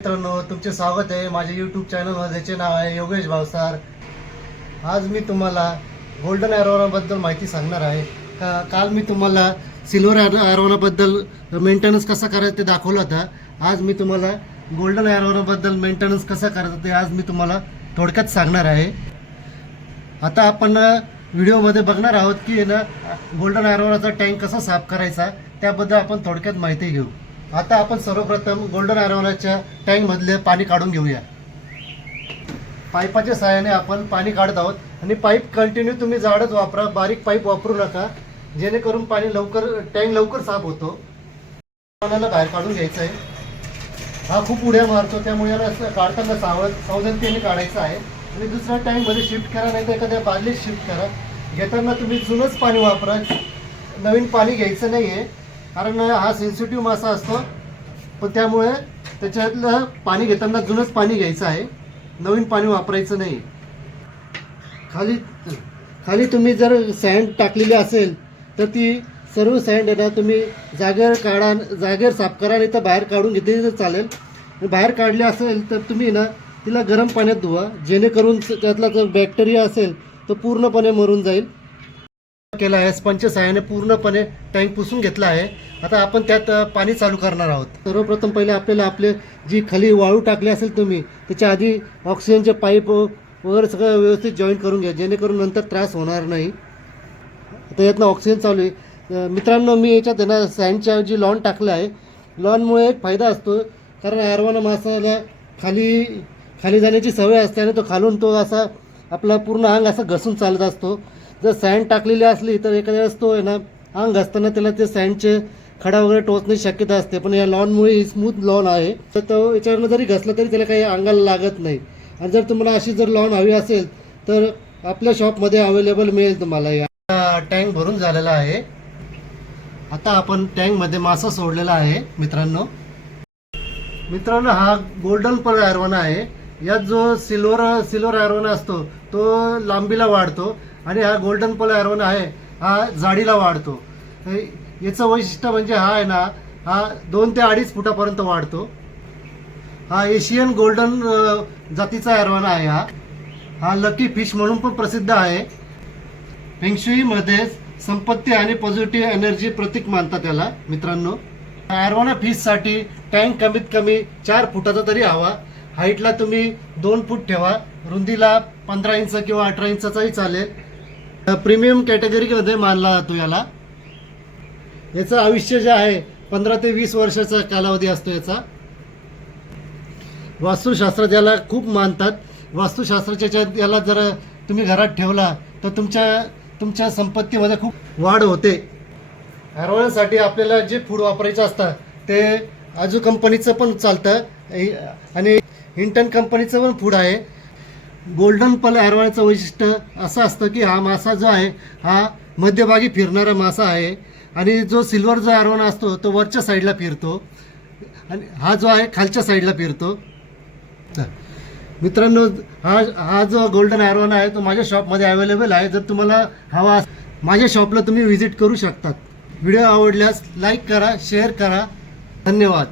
मित्रांनो, तुमचे स्वागत आहे माझ्या यूट्यूब चॅनलमध्ये, ज्याचे नाव आहे योगेश भावसार। आज मी तुम्हाला गोल्डन ॲरोनाबद्दल माहिती सांगणार आहे। काल मी तुम्हाला सिल्वर ॲरोनाबद्दल मेंटेनन्स कसा करायचं ते दाखवलं होतं। आज मी तुम्हाला गोल्डन ॲरोनाबद्दल मेंटेनन्स कसा करायचं ते आज मी तुम्हाला थोडक्यात सांगणार आहे। आता आपण व्हिडिओमध्ये बघणार आहोत की ना गोल्डन ॲरोनाचा टँक कसा साफ करायचा त्याबद्दल आपण थोडक्यात माहिती घेऊ। आता आपण सर्वप्रथम गोल्डन ॲरोनाच्या टँकमधले पाणी काढून घेऊया। पाईपाच्या सहाय्याने आपण पाणी काढत आहोत आणि पाईप कंटिन्यू तुम्ही जाडच वापरा, बारीक पाईप वापरू नका, जेणेकरून पाणी टँक लवकर साफ होतो। पाण्याला बाहेर काढून घ्यायचं आहे। हा खूप उड्या मारतो, त्यामुळे याला काढताना सावधानतेने काढायचं आहे आणि दुसऱ्या टँकमध्ये शिफ्ट करा, नाही तर एखाद्या बादलीत शिफ्ट करा। घेताना तुम्ही जुनंच पाणी वापरा, नवीन पाणी घ्यायचं नाही आहे, कारण हा सेन्सिटिव्ह मासा असतो। पण त्यामुळे त्याच्यातलं पाणी घेताना जुनंच पाणी घ्यायचं आहे, नवीन पाणी वापरायचं नाही। खाली तुम्ही जर सँड टाकलेली असेल तर ती सर्व सँड आहे ना तुम्ही जागेवर साफ करा, नाही तर बाहेर काढून घेतली तर चालेल। बाहेर काढली असेल तर तुम्ही ना तिला गरम पाण्यात धुवा, जेणेकरून त्यातला जो बॅक्टेरिया असेल तो पूर्णपणे मरून जाईल। केला आहे स्पंजच्या सहाय्याने पूर्णपणे टँक पुसून घेतला आहे। आता आपण त्यात पाणी चालू करणार आहोत। सर्वप्रथम पहिले आपल्याला आपले जी खाली वाळू टाकली असेल तुम्ही त्याच्या आधी ऑक्सिजनचे पाईप वगैरे सगळं व्यवस्थित जॉईन करून घ्या, जेणेकरून नंतर त्रास होणार नाही। आता यातनं ऑक्सिजन चालू आहे। मित्रांनो, मी याच्यात ना सँडच्या जी लॉन टाकलं आहे, लॉनमुळे एक फायदा असतो, कारण ॲरोना मासाला खाली जाण्याची सवय असते आणि तो खालून तो असा आपला पूर्ण अंग असं घसून चालत असतो। जर सँड टाकलेली असली तर एखाद्या वेळेस तो आहे ना अंग घसताना त्याला ते सँडचे खडा वगैरे टोचण्याची शक्यता असते, पण या लॉनमुळे ही स्मूथ लॉन आहे, तर तो याच्यावरनं जरी घसला तरी त्याला काही अंगाला लागत नाही। आणि जर तुम्हाला अशी जर लॉन हवी असेल तर आपल्या शॉपमध्ये अवेलेबल मिळेल तुम्हाला। या टँक भरून झालेला आहे। आता आपण टँकमध्ये मासा सोडलेला आहे। मित्रांनो, हा गोल्डन पर्ल ॲरोना आहे। यात जो सिल्वर ॲरोना असतो तो लांबीला वाढतो आणि हा गोल्डन पर्ल ॲरोना आहे हा जाडीला वाढतो। याचं वैशिष्ट्य म्हणजे हा आहे ना, हा 2 ते 2.5 फुटापर्यंत वाढतो। हा एशियन गोल्डन जातीचा ॲरोना आहे। हा लकी फिश म्हणून पण प्रसिद्ध आहे। फेंगशुईमध्ये संपत्ती आणि पॉझिटिव्ह एनर्जी प्रतीक मानतात त्याला। मित्रांनो, ॲरोना फिशसाठी टँक कमीत कमी 4 फुटाचा तरी हवा। हाईटला तुम्ही 2 फूट ठेवा, रुंदीला 15 इंच किंवा 18 इंचाचाही चालेल। प्रीमियम कॅटेगरीमध्ये मानला जातो याला। याचं आयुष्य जे आहे 15 ते 20 वर्षाचा कालावधी असतो याचा। वास्तुशास्त्रात याला खूप मानतात। वास्तुशास्त्राच्या याला जर तुम्ही घरात ठेवला तर तुमच्या संपत्तीमध्ये खूप वाढ होते। ॲरोनासाठी आपल्याला जे फूड वापरायचं असतं ते आजू कंपनीचं पण चालतं आणि हिंटन कंपनीचं पण फूड आहे। गोल्डन पर्ल ॲरोनाचं वैशिष्ट्य असं असतं की हा मासा जो आहे हा मध्यभागी फिरणारा मासा आहे आणि जो सिल्वर जो ॲरोना असतो तो वरच्या साईडला फिरतो आणि हा जो आहे खालच्या साईडला फिरतो। मित्रांनो, हा जो गोल्डन ॲरोना आहे तो माझ्या शॉपमध्ये अवेलेबल आहे। जर तुम्हाला हवा माझ्या शॉपला तुम्ही व्हिजिट करू शकतात। व्हिडिओ आवडल्यास लाईक करा, शेअर करा। धन्यवाद।